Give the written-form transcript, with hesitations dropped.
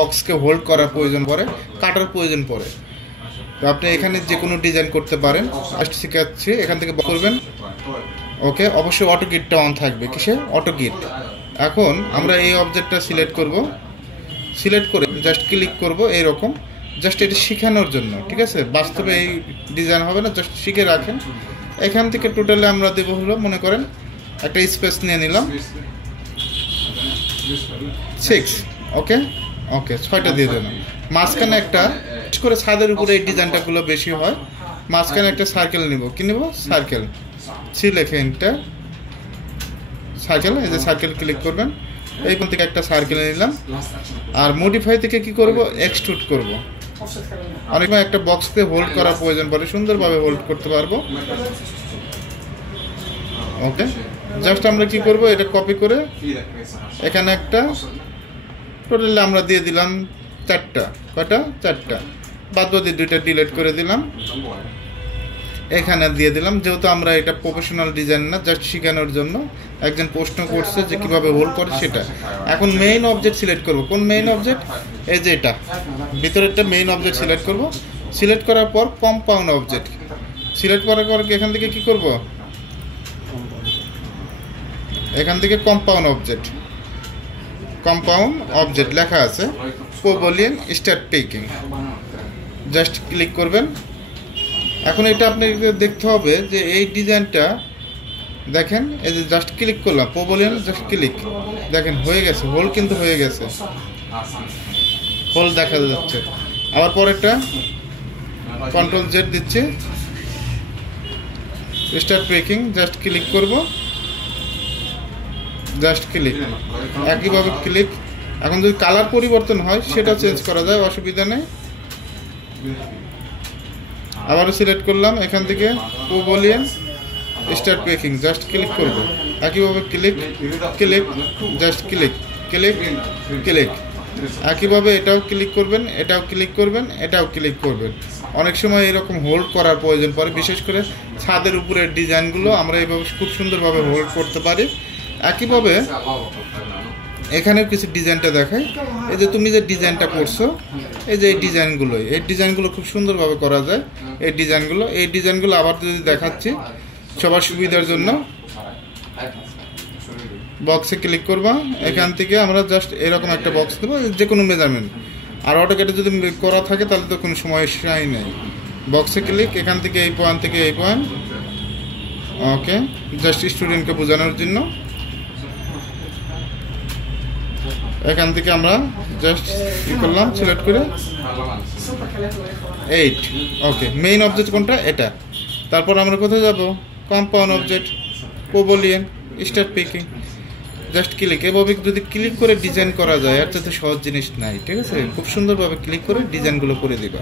বক্সকে hold করার প্রয়োজন পড়ে, কাটার প্রয়োজন পড়ে। তো আপনি এখানে যে কোনো ডিজাইন করতে পারেন। ফার্স্ট শিখাচ্ছি, এখান থেকে করবেন। ওকে, অবশ্যই অটো গিটটা অন থাকবে। কিসে? অটো গিট। এখন আমরা এই অবজেক্টটা সিলেক্ট করব, সিলেক্ট করে জাস্ট ক্লিক করব এইরকম, জাস্ট এটা শেখানোর জন্য, ঠিক আছে? বাস্তবে এই ডিজাইন হবে না, জাস্ট শিখে রাখেন। এখান থেকে টোটালি আমরা দেবো হলো, মনে করেন একটা স্পেস নিয়ে নিলাম 6। ওকে ওকে, 6টা দিয়ে দিলাম। মাঝখানে একটা করে, ছাদের উপরে এই ডিজাইনটাগুলো বেশি হয়, মাঝখানে একটা সার্কেল নিব। কি নিব? সার্কেল। সি লেখে এন্টার, সার্কেল। এই যে সার্কেল ক্লিক করবেন, এইখান থেকে একটা সার্কেল নিলাম। আর মডিফাই থেকে কি করব? এক্সট্রুড করব। অনেক সময় একটা বক্সকে হোল্ড করার প্রয়োজন পড়ে, সুন্দরভাবে হোল্ড করতে পারবো। ওকে, জাস্ট আমরা কি করব? এটা কপি করে এখানে একটা টোটালি আমরা দিয়ে দিলাম 4টা। কয়টা? 4টা। বাদ বাকি 2টা ডিলিট করে দিলাম, এখানে দিয়ে দিলাম। যেহেতু আমরা এটা প্রফেশনাল ডিজাইন না, জাস্ট শেখানোর জন্য। একজন প্রশ্ন করছে যে কিভাবে হোল্ড করে সেটা। এখন মেইন অবজেক্ট সিলেক্ট করব। কোন মেইন অবজেক্ট? এই যে এটা ভিতরেরটা মেইন অবজেক্ট সিলেক্ট করব। সিলেক্ট করার পর কম্পাউন্ড অবজেক্ট সিলেক্ট করার পর এখান থেকে কি করব? এখান থেকে কম্পাউন্ড অবজেক্ট লেখা আছে, পোবলিয়ান স্টার্ট পিকিং। জাস্ট ক্লিক করবেন। এখন এটা আপনাকে দেখতে হবে যে এই ডিজাইনটা দেখেন, এই যে জাস্ট ক্লিক করলাম, পোবলিয়ান জাস্ট ক্লিক, দেখেন হয়ে গেছে, হোল কিন্তু হয়ে গেছে, হোল দেখা যাচ্ছে। আবার পরেরটা কন্ট্রোল জেড দিচ্ছে, স্টার্ট ব্রেকিং, জাস্ট ক্লিক করব, জাস্ট ক্লিক, একইভাবে ক্লিক। এখন যদি কালার পরিবর্তন হয় সেটা চেঞ্জ করা যায়, অসুবিধা নেই। আবারও সিলেক্ট করলাম, এখান থেকে পোবলিয়ান স্টার্ট ব্রেকিং, জাস্ট ক্লিক করব, একইভাবে click click, just click click click, একইভাবে এটাও ক্লিক করবেন, এটাও ক্লিক করবেন, এটাও ক্লিক করবেন। অনেক সময় এরকম হোল্ড করার প্রয়োজন পড়ে, বিশেষ করে ছাদের উপরের ডিজাইনগুলো আমরা এইভাবে খুব সুন্দরভাবে হোল্ড করতে পারি। একইভাবে এখানেও কিছু ডিজাইনটা দেখাই। এই যে তুমি যে ডিজাইনটা করছো, এই যে এই ডিজাইনগুলো খুব সুন্দরভাবে করা যায়। এই ডিজাইনগুলো আবার যদি দেখাচ্ছি সবার সুবিধার জন্য, বক্সে ক্লিক করবা, এখান থেকে আমরা জাস্ট এরকম একটা বক্স দেবো, যে কোনো মেজারমেন্ট। আর অটোক্যাডে যদি করা থাকে তাহলে তো কোনো সমস্যাই নেই। বক্সে ক্লিক, এখান থেকে এই পয়েন্ট থেকে এই পয়েন্ট। ওকে, জাস্ট স্টুডেন্টকে বোঝানোর জন্য এখান থেকে আমরা জাস্ট কি করলাম, সিলেক্ট করে 8। ওকে, মেইন অবজেক্ট কোনটা? এটা। তারপর আমরা কোথায় যাব? Compound object, Boolean start picking, just click. এভাবে যদি ক্লিক করে ডিজাইন করা যায়, এর চাইতে সহজ জিনিস নাই, ঠিক আছে? খুব সুন্দরভাবে ক্লিক করে ডিজাইনগুলো করে দিবা।